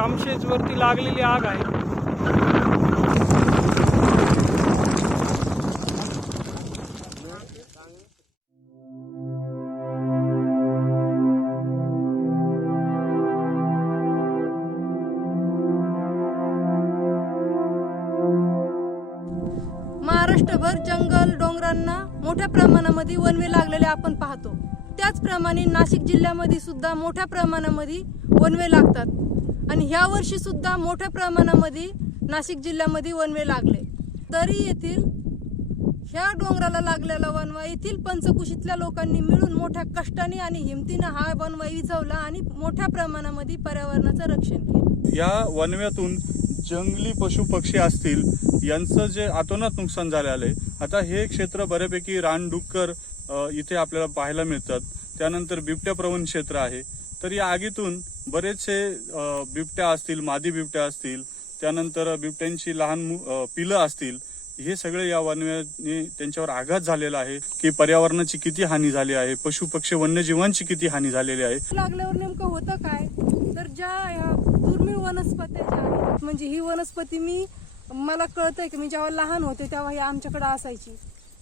जामशेज वरती लागलेली आग आहे। महाराष्ट्रभर जंगल डोंगरांना मोठ्या प्रमाणामध्ये वनवे लागलेले आपण पाहतो। त्याचप्रमाणे नाशिक जिल्ह्यामध्ये सुद्धा मोठ्या प्रमाणामध्ये वनवे लागतात आणि ह्या वर्षी सुद्धा मोठ्या प्रमाणामध्ये नाशिक जिल्ह्यामध्ये वनवे लागले। तरी येथील ह्या डोंगराला लागलेला वनवा येथील पंचकुशीतल्या लोकांनी मिळून मोठ्या कष्टाने आणि हिमतीने हा वनवा विझवला आणि मोठ्या प्रमाणामध्ये पर्यावरणाचं रक्षण केलं। या वनव्यातून जंगली पशु पक्षी असतील यांचं जे अतोनात नुकसान झालेलं आहे। आता हे क्षेत्र बऱ्यापैकी रानडुक्कर इथे आपल्याला पाहायला मिळतात। त्यानंतर बिबट्या प्रवण क्षेत्र आहे। तर या आगीतून बरेचसे बिबट्या असतील, मादी बिबट्या असतील, त्यानंतर बिबट्यांची लहान पिलं असतील, हे सगळे या वनव्याने त्यांच्यावर आघात झालेला आहे की पर्यावरणाची किती हानी झाली आहे, पशु पक्षी वन्यजीवांची किती हानी झालेली आहे। लागल्यावर नेमकं होतं काय तर ज्या दुर्मिळ वनस्पती आहेत, म्हणजे ही वनस्पती मला कळतंय की मी जेव्हा लहान होते तेव्हा ही आमच्याकडे असायची।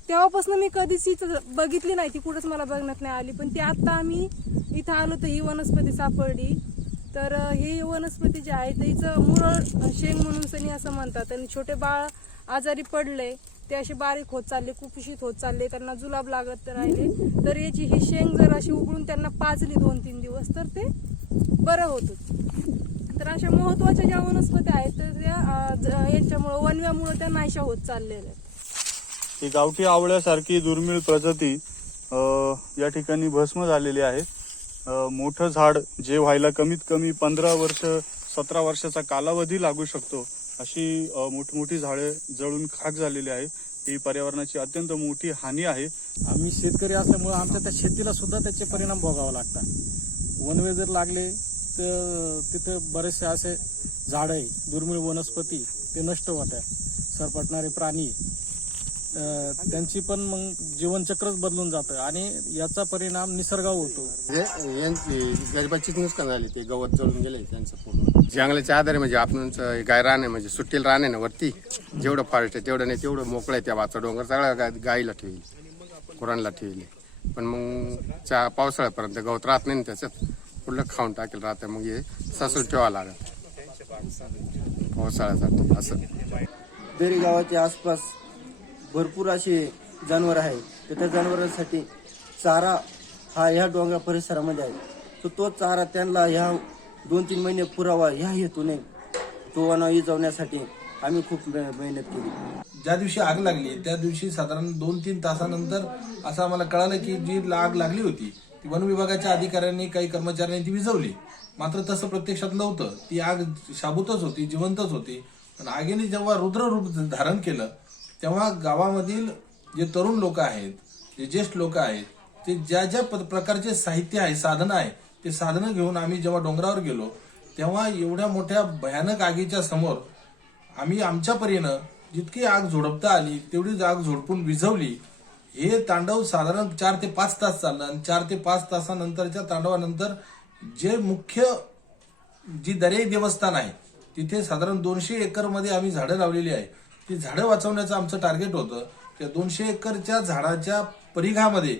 तेव्हापासून मी कधीच ही बघितली नाही, ती कुठंच मला बघण्यात नाही आली। पण ती आता आम्ही इथं आलो तर ही वनस्पती सापडली। तर ही वनस्पती जी आहे तिचं मुरळ शेंग म्हणून सनी असं म्हणतात। आणि छोटे बाळ आजारी पडले, ते असे बारीक होत चालले, कुपोषित होत चालले, त्यांना जुलाब लागत राहिले, तर याची ही शेंग जर अशी उघडून त्यांना पाजली 2-3 दिवस तर ते बरं होतं। तर अशा महत्वाच्या ज्या वनस्पती आहेत तर त्या यांच्यामुळे वनव्यामुळे त्या नाहीशा होत चाललेल्या आहेत। ही गावठी आवळ्यासारखी दुर्मिळ प्रजाती या ठिकाणी भस्म झालेली आहे। मोठं झाड जे व्हायला कमीत कमी 15 वर्ष 17 वर्षाचा कालावधी लागू शकतो, अशी मोठमोठी झाडे जळून खाक झालेली आहे। ही पर्यावरणाची अत्यंत मोठी हानी आहे। आम्ही शेतकरी असल्यामुळे आमच्या त्या शेतीला सुद्धा त्याचे परिणाम भोगावे लागतात। वनवे जर लागले तर तिथे बरेचसे असे झाड आहे, दुर्मिळ वनस्पती ते नष्ट होतात। सरपटणारे प्राणी त्यांची पण मग जीवनचक्रच बदलून जातं आणि याचा परिणाम निसर्गावर होतो। यांची गरिबाचीच नुकसान झाली, ते गवत जळून गेले त्यांचं पूर्ण। जंगलाच्या आधारे म्हणजे आपण गाय राहणे म्हणजे सुट्टील राहणे ना वरती, जेवढं फॉरेस्ट आहे तेवढं नाही, तेवढं मोकळं आहे। त्या वाचा डोंगर सगळ्या गाईला ठेवली, गुरांना ठेवली। पण मग पावसाळ्यापर्यंत गवत राहत नाही, त्याच्यात पुढलं खाऊन टाकेल राहतं, मग हे सासून ठेवावं लागत पावसाळ्यासाठी असं। दरी गावाच्या आसपास भरपूर असे जनावर आहेत, तर त्या जनावरांसाठी चारा हा ह्या डोंगर परिसरामध्ये आहे। तर तो चारा त्यांना ह्या 2-3 महिने पुरावा ह्या हेतूने तो वनवा विझवण्यासाठी आम्ही खूप मेहनत केली। ज्या दिवशी आग लागली त्या दिवशी साधारण 2-3 तासानंतर असं आम्हाला कळालं की जी आग लागली होती ती वन विभागाच्या अधिकाऱ्यांनी काही कर्मचाऱ्यांनी ती विझवली। मात्र तसं प्रत्यक्षात नव्हतं, ती आग शाबूतच होती, जिवंतच होती। पण आगीने जेव्हा रुद्र रूप धारण केलं तेव्हा गावामधील जे तरुण लोक आहेत, जे ज्येष्ठ लोक आहेत, ते ज्या ज्या प्रकारचे साहित्य आहे, साधनं आहे, ते साधनं घेऊन आम्ही जेव्हा डोंगरावर गेलो तेव्हा एवढ्या मोठ्या भयानक आगीच्या समोर आम्ही आमच्या परीनं जितकी आग झोडपता आली तेवढीच आग झोडपून विझवली। हे तांडव साधारण 4 ते 5 तास चाललं आणि 4 ते 5 तासानंतरच्या तांडवानंतर जे मुख्य जी दर्याई देवस्थान आहे तिथे साधारण 200 एकरमध्ये आम्ही झाडं लावलेली आहे। ती झाडं वाचवण्याचं आमचं टार्गेट होतं। त्या 200 एकरच्या झाडाच्या परिघामध्ये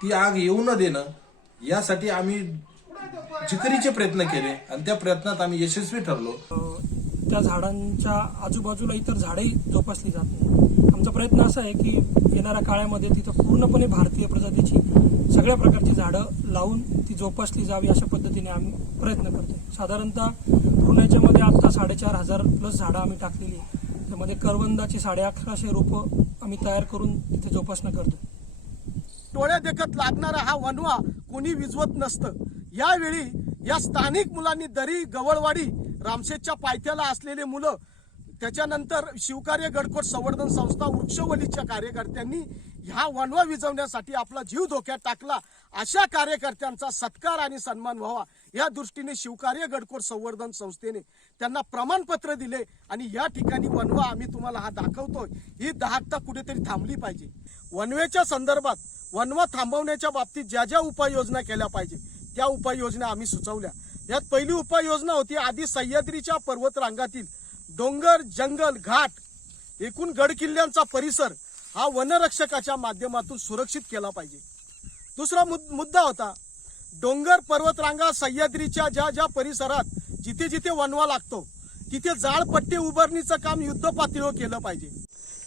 ती आग येऊ न देणं यासाठी आम्ही जिकरीचे प्रयत्न केले आणि त्या प्रयत्नात आम्ही यशस्वी ठरलो। त्या झाडांच्या आजूबाजूला इतर झाडे जोपासली जात नाही। आमचा प्रयत्न असा आहे की येणाऱ्या काळामध्ये तिथं पूर्णपणे भारतीय प्रजातीची सगळ्या प्रकारची झाडं लावून ती जोपासली जावी अशा पद्धतीने आम्ही प्रयत्न करतो। साधारणतः पुण्याच्यामध्ये आता 4,500 प्लस झाडं आम्ही टाकलेली आहे। त्यामध्ये करवंदाची 1150 रोपं आम्ही तयार करून तिथे जोपासना करतो। डोळ्या देखत लागणारा हा वनवा कोणी विझवत नसतं। यावेळी या स्थानिक मुलांनी दरी, गवळवाडी, रामशेजच्या पायथ्याला असलेले मुलं, त्याच्यानंतर शिवकार्य गडकोट संवर्धन संस्था वृक्षवलीच्या कार्यकर्त्यांनी ह्या वनवा विझवण्यासाठी आपला जीव धोक्यात टाकला। अशा कार्यकर्त्यांचा सत्कार आणि सन्मान व्हावा या दृष्टीने शिवकार्य गडकोट संवर्धन संस्थेने त्यांना प्रमाणपत्र दिले आणि या ठिकाणी वनवा आम्ही तुम्हाला हा दाखवतोय, ही दहाकता कुठेतरी थांबली पाहिजे। वनवेच्या संदर्भात वनवा थांबवण्याच्या बाबतीत ज्या ज्या उपाययोजना केल्या पाहिजे त्या उपाययोजना आम्ही सुचवल्या। यात पहिली उपाययोजना होती आधी सह्याद्रीच्या पर्वतरांगातील डोंगर, जंगल, घाट एकूण गडकिल्ल्यांचा परिसर हा वनरक्षकाच्या माध्यमातून सुरक्षित केला पाहिजे. दुसरा मुद्दा होता डोंगर, पर्वतरांगा, सह्याद्रीच्या ज्या ज्या परिसरात जिथे जिथे वणवा लागतो तिथे जाळपट्टी उभारणीचं काम युद्धपातळीवर केलं पाहिजे.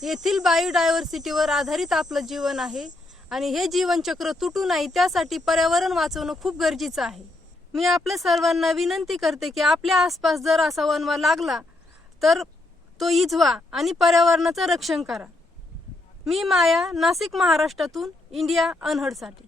येथील बायोडायव्हर्सिटीवर आधारित आपलं जीवन आहे आणि हे जीवनचक्र तुटू नये त्यासाठी पर्यावरण वाचवणं खूप गरजेचं आहे. मी आपल्या सर्वांना विनंती करते की आपल्या आसपास जर असा वणवा लागला तर तो इजवा आणि पर्यावरणाचं रक्षण करा. मी माया, नाशिक, महाराष्ट्रातून इंडिया अनहर्डसाठी.